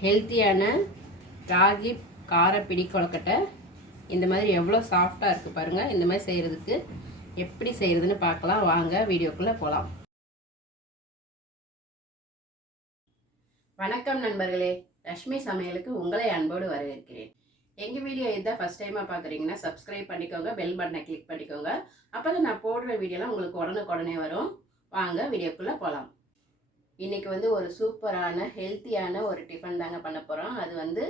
ஹெல்த்தியான ராகி கார பிடி கொழுக்கட்டை இந்த மாதிரி எவ்வளோ சாஃப்டாக இருக்குது பாருங்கள். இந்த மாதிரி செய்கிறதுக்கு எப்படி செய்கிறதுன்னு பார்க்கலாம். வாங்க வீடியோக்குள்ளே போகலாம். வணக்கம் நண்பர்களே, லக்ஷ்மி சமையலுக்கு உங்களை அன்போடு வரவேற்கிறேன். எங்கள் வீடியோ இதான் ஃபஸ்ட் டைமாக பார்க்குறீங்கன்னா சப்ஸ்கிரைப் பண்ணிக்கோங்க, பெல் பட்டனை கிளிக் பண்ணிக்கோங்க. அப்போ தான் நான் போடுற வீடியோலாம் உங்களுக்கு உடனுக்குடனே வரும். வாங்க வீடியோக்குள்ளே போகலாம். இன்றைக்கி ஒரு சூப்பரான ஹெல்த்தியான ஒரு டிஃபன் தாங்க பண்ண போகிறோம். அது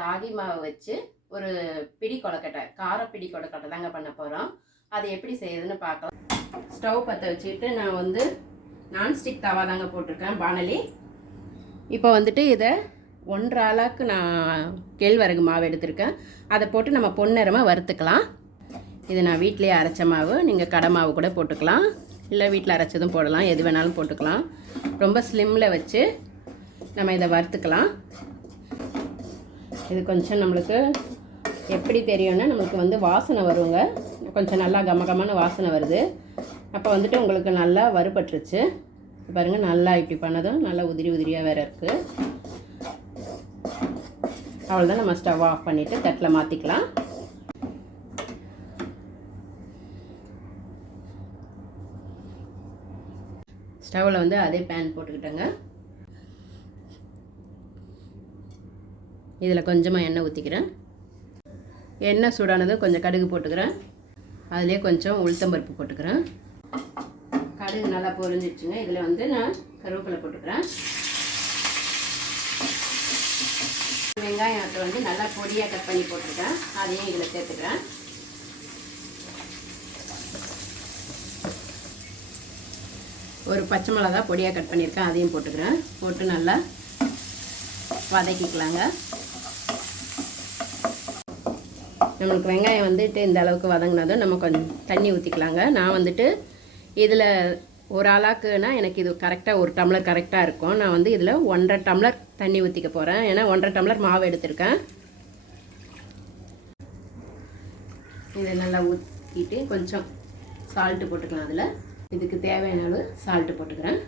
ராகி மாவை வச்சு ஒரு பிடி கொழுக்கட்டை, கார பிடி கொழுக்கட்டை தாங்க பண்ண போகிறோம். அது எப்படி செய்யுதுன்னு பார்க்கலாம். ஸ்டவ் பற்ற வச்சுட்டு நான் நான்ஸ்டிக் தவா தாங்க போட்டிருக்கேன், பானலி. இப்போ இதை 1.5 அளவுக்கு நான் கேழ்வரகு மாவு எடுத்திருக்கேன். அதை போட்டு நம்ம பொன்னிறமாக வறுத்துக்கலாம். இது நான் வீட்டிலேயே அரைச்ச மாவு, நீங்கள் கடை மாவு கூட போட்டுக்கலாம், இல்லை வீட்டில் அரைச்சதும் போடலாம், எது வேணாலும் போட்டுக்கலாம். ரொம்ப ஸ்லிம்மில் வச்சு நம்ம இதை வறுத்துக்கலாம். இது கொஞ்சம் நம்மளுக்கு எப்படி தெரியும்னா, நம்மளுக்கு வாசனை வருங்க. கொஞ்சம் நல்லா கமகமான வாசனை வருது. அப்போ உங்களுக்கு நல்லா வறுபட்டுருச்சு பாருங்கள். நல்லா இப்படி பண்ணதும் நல்லா உதிரி உதிரியாக வேறு இருக்குது. அவ்வளோதான். நம்ம ஸ்டவ் ஆஃப் பண்ணிவிட்டு தட்டில் மாற்றிக்கலாம். ஸ்டவ்வில் அதே பேன் போட்டுக்கிட்டேங்க. இதில் கொஞ்சமாக எண்ணெய் ஊற்றிக்கிறேன். எண்ணெய் சூடானதும் கொஞ்சம் கடுகு போட்டுக்கிறேன். அதிலே கொஞ்சம் உளுத்தம்பருப்பு போட்டுக்கிறேன். கடுகு நல்லா பொரிஞ்சிடுச்சுங்க. இதில் நான் கருவேப்பிலை போட்டுக்கிறேன். வெங்காயத்தை நல்லா பொடியாக கட் பண்ணி போட்டிருக்கேன், அதையும் இதில் சேர்த்துக்கிறேன். ஒரு பச்சை மிளகா பொடியாக கட் பண்ணியிருக்கேன், அதையும் போட்டுக்கிறேன். போட்டு நல்லா வதக்கிக்கலாங்க. நம்மளுக்கு வெங்காயம் இந்த அளவுக்கு வதங்கினதும் நம்ம கொஞ்சம் தண்ணி ஊற்றிக்கலாங்க. நான் இதில் ஒரு ஆளாக்குனா எனக்கு இது கரெக்டாக 1 டம்ளர் கரெக்டாக இருக்கும். நான் இதில் 1.5 டம்ளர் தண்ணி ஊற்றிக்க போகிறேன். ஏன்னா 1.5 டம்ளர் மாவு எடுத்திருக்கேன். இதை நல்லா ஊற்றிட்டு கொஞ்சம் சால்ட்டு போட்டுக்கலாம். அதில் இதுக்கு தேவையான அளவு சால்ட்டு போட்டுக்கிறேன்.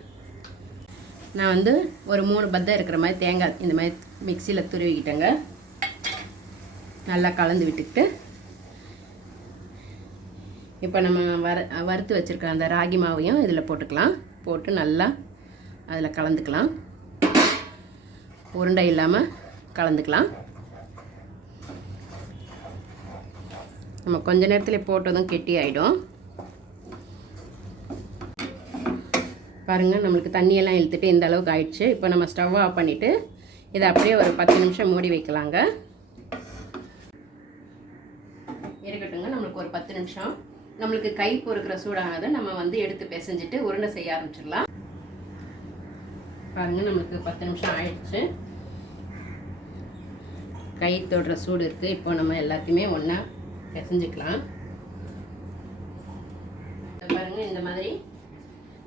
நான் ஒரு 3 பத்தை இருக்கிற மாதிரி தேங்காய் இந்த மாதிரி மிக்சியில் துருவிக்கிட்டேங்க. நல்லா கலந்து விட்டுக்கிட்டு இப்போ நம்ம வறுத்து வச்சுருக்க அந்த ராகி மாவையும் இதில் போட்டுக்கலாம். போட்டு நல்லா அதில் கலந்துக்கலாம். உருண்டை இல்லாமல் கலந்துக்கலாம். நம்ம கொஞ்ச நேரத்தில் போட்டதும் கெட்டி ஆகிடும் பாருங்கள். நம்மளுக்கு தண்ணியெல்லாம் இழுத்துட்டு இந்த அளவுக்கு ஆயிடுச்சு. இப்போ நம்ம ஸ்டவ் ஆஃப் பண்ணிவிட்டு இதை அப்படியே ஒரு 10 நிமிஷம் மூடி வைக்கலாங்க. இருக்கட்டுங்க. நம்மளுக்கு ஒரு 10 நிமிஷம் நம்மளுக்கு கை பொறுக்கிற சூடானதை நம்ம எடுத்து பிசைஞ்சிட்டு உருண்டை செய்ய ஆரம்பிச்சிடலாம். பாருங்கள், நம்மளுக்கு 10 நிமிஷம் ஆயிடுச்சு. கை தொடுற சூடு இருக்குது. இப்போ நம்ம எல்லாத்தையுமே ஒன்றா பிசைஞ்சிக்கலாம். பாருங்கள், இந்த மாதிரி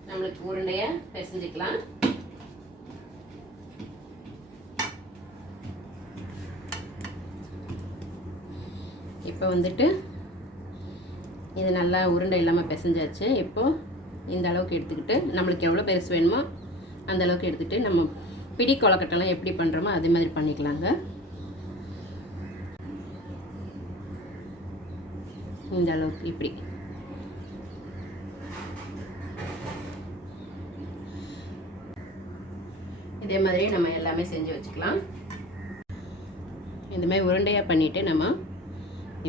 நம்மளுக்கு உருண்டையை பிசைஞ்சிக்கலாம். இப்போ இது நல்லா உருண்டை இல்லாமல் பிசைஞ்சாச்சு. இப்போது இந்த அளவுக்கு எடுத்துக்கிட்டு நம்மளுக்கு எவ்வளோ பெருசு வேணுமோ அந்த அளவுக்கு எடுத்துகிட்டு நம்ம பிடி கொழுக்கட்டைலாம் எப்படி பண்ணுறோமோ அதே மாதிரி பண்ணிக்கலாங்க. இந்த அளவுக்கு இப்படி இதே மாதிரி நம்ம எல்லாமே செஞ்சு வச்சுக்கலாம். இந்த மாதிரி உருண்டையாக பண்ணிவிட்டு நம்ம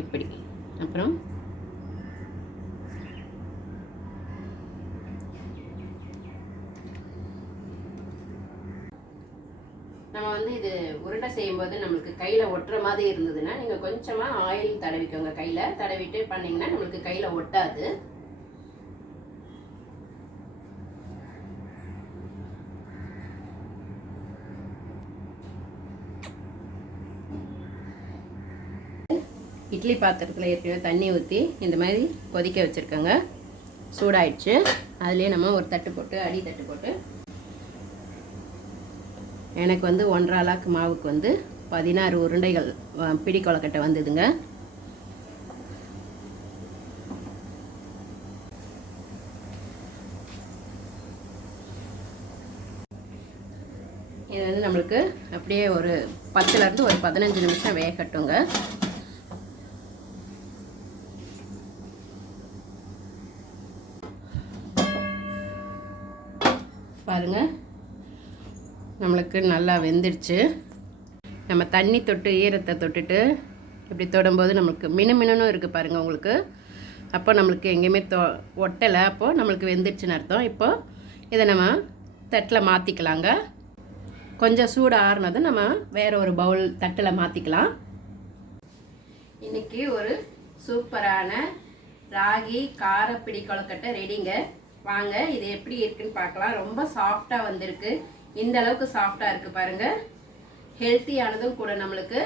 இப்படி அப்புறம் நம்ம இது உருண்டை செய்யும்போது நம்மளுக்கு கையில் ஒட்டுற மாதிரி இருந்ததுன்னா நீங்கள் கொஞ்சமாக ஆயில் தடவிக்கோங்க. கையில் தடவிட்டு பண்ணிங்கன்னா நம்மளுக்கு கையில் ஒட்டாது. இட்லி பாத்திரத்தில் ஏற்கனவே தண்ணி ஊற்றி இந்த மாதிரி கொதிக்க வச்சுருக்கோங்க. சூடாயிடுச்சு. அதுலேயே நம்ம ஒரு தட்டு போட்டு அடி தட்டு போட்டு எனக்கு 1.5 அளவுக்கு மாவுக்கு 16 உருண்டைகள் பிடி கொழுக்கட்டை வந்ததுங்க. இது நம்மளுக்கு அப்படியே ஒரு 10லேருந்து ஒரு 15 நிமிஷம் வேகட்டுங்க. பாருங்கள், நம்மளுக்கு நல்லா வெந்துடுச்சு. நம்ம தண்ணி தொட்டு ஈரத்தை தொட்டுட்டு இப்படி தொடும்போது நம்மளுக்கு மினுமினுன்னு இருக்குது பாருங்கள் உங்களுக்கு. அப்போ நம்மளுக்கு எங்கேயுமே ஒட்டலை, அப்போது நம்மளுக்கு வெந்துடுச்சுன்னு அர்த்தம். இப்போது இதை நம்ம தட்டில் மாற்றிக்கலாங்க. கொஞ்சம் சூடு ஆறுனதும் நம்ம வேறு ஒரு பவுல் தட்டில் மாற்றிக்கலாம். இன்றைக்கி ஒரு சூப்பரான ராகி காரப்பிடி கொழுக்கட்டை ரெடிங்க. வாங்க இது எப்படி இருக்குன்னு பார்க்கலாம். ரொம்ப சாஃப்டாக வந்திருக்கு. இந்த அளவுக்கு சாஃப்டாக இருக்குது பாருங்கள். ஹெல்த்தியானதும் கூட. நம்மளுக்கு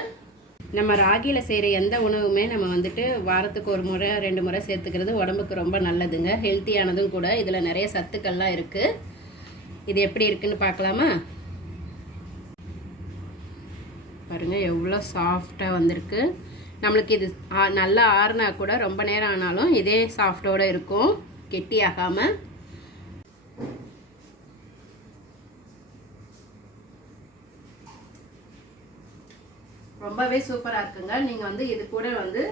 நம்ம ராகியில் செய்கிற எந்த உணவுமே நம்ம வந்துட்டு வாரத்துக்கு ஒரு முறை 2 முறை சேர்த்துக்கிறது உடம்புக்கு ரொம்ப நல்லதுங்க. ஹெல்த்தியானதும் கூட. இதில் நிறைய சத்துக்கள்லாம் இருக்குது. இது எப்படி இருக்குன்னு பார்க்கலாமா? பாருங்கள் எவ்வளோ சாஃப்டாக வந்திருக்கு. நம்மளுக்கு இது நல்லா ஆறுனா கூட ரொம்ப நேரம் ஆனாலும் இதே சாஃப்டோடு இருக்கும், கெட்டியாகாமல். ரொம்பவே சூப்பராக இருக்குங்க. நீங்கள் வந்து இது கூட வந்து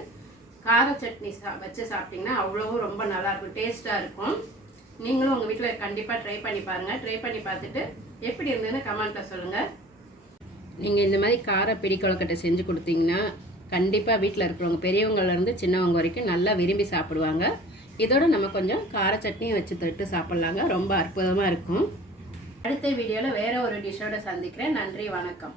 கார சட்னி வச்சு சாப்பிட்டிங்கன்னா அவ்வளோவும் ரொம்ப நல்லாயிருக்கும், டேஸ்ட்டாக இருக்கும். நீங்களும் உங்கள் வீட்டில் கண்டிப்பாக ட்ரை பண்ணி பாருங்கள். ட்ரை பண்ணி பார்த்துட்டு எப்படி இருந்ததுன்னு கமெண்ட்டில் சொல்லுங்கள். நீங்கள் இந்த மாதிரி கார பிடி கொழுக்கட்டை செஞ்சு கொடுத்தீங்கன்னா கண்டிப்பாக வீட்டில் இருக்கிறவங்க பெரியவங்கலேருந்து சின்னவங்க வரைக்கும் நல்லா விரும்பி சாப்பிடுவாங்க. இதோட நம்ம கொஞ்சம் கார சட்னியும் வச்சு தொட்டு சாப்பிட்லாங்க. ரொம்ப அற்புதமாக இருக்கும். அடுத்த வீடியோவில் வேறு ஒரு டிஷ்ஷோடு சந்திக்கிறேன். நன்றி, வணக்கம்.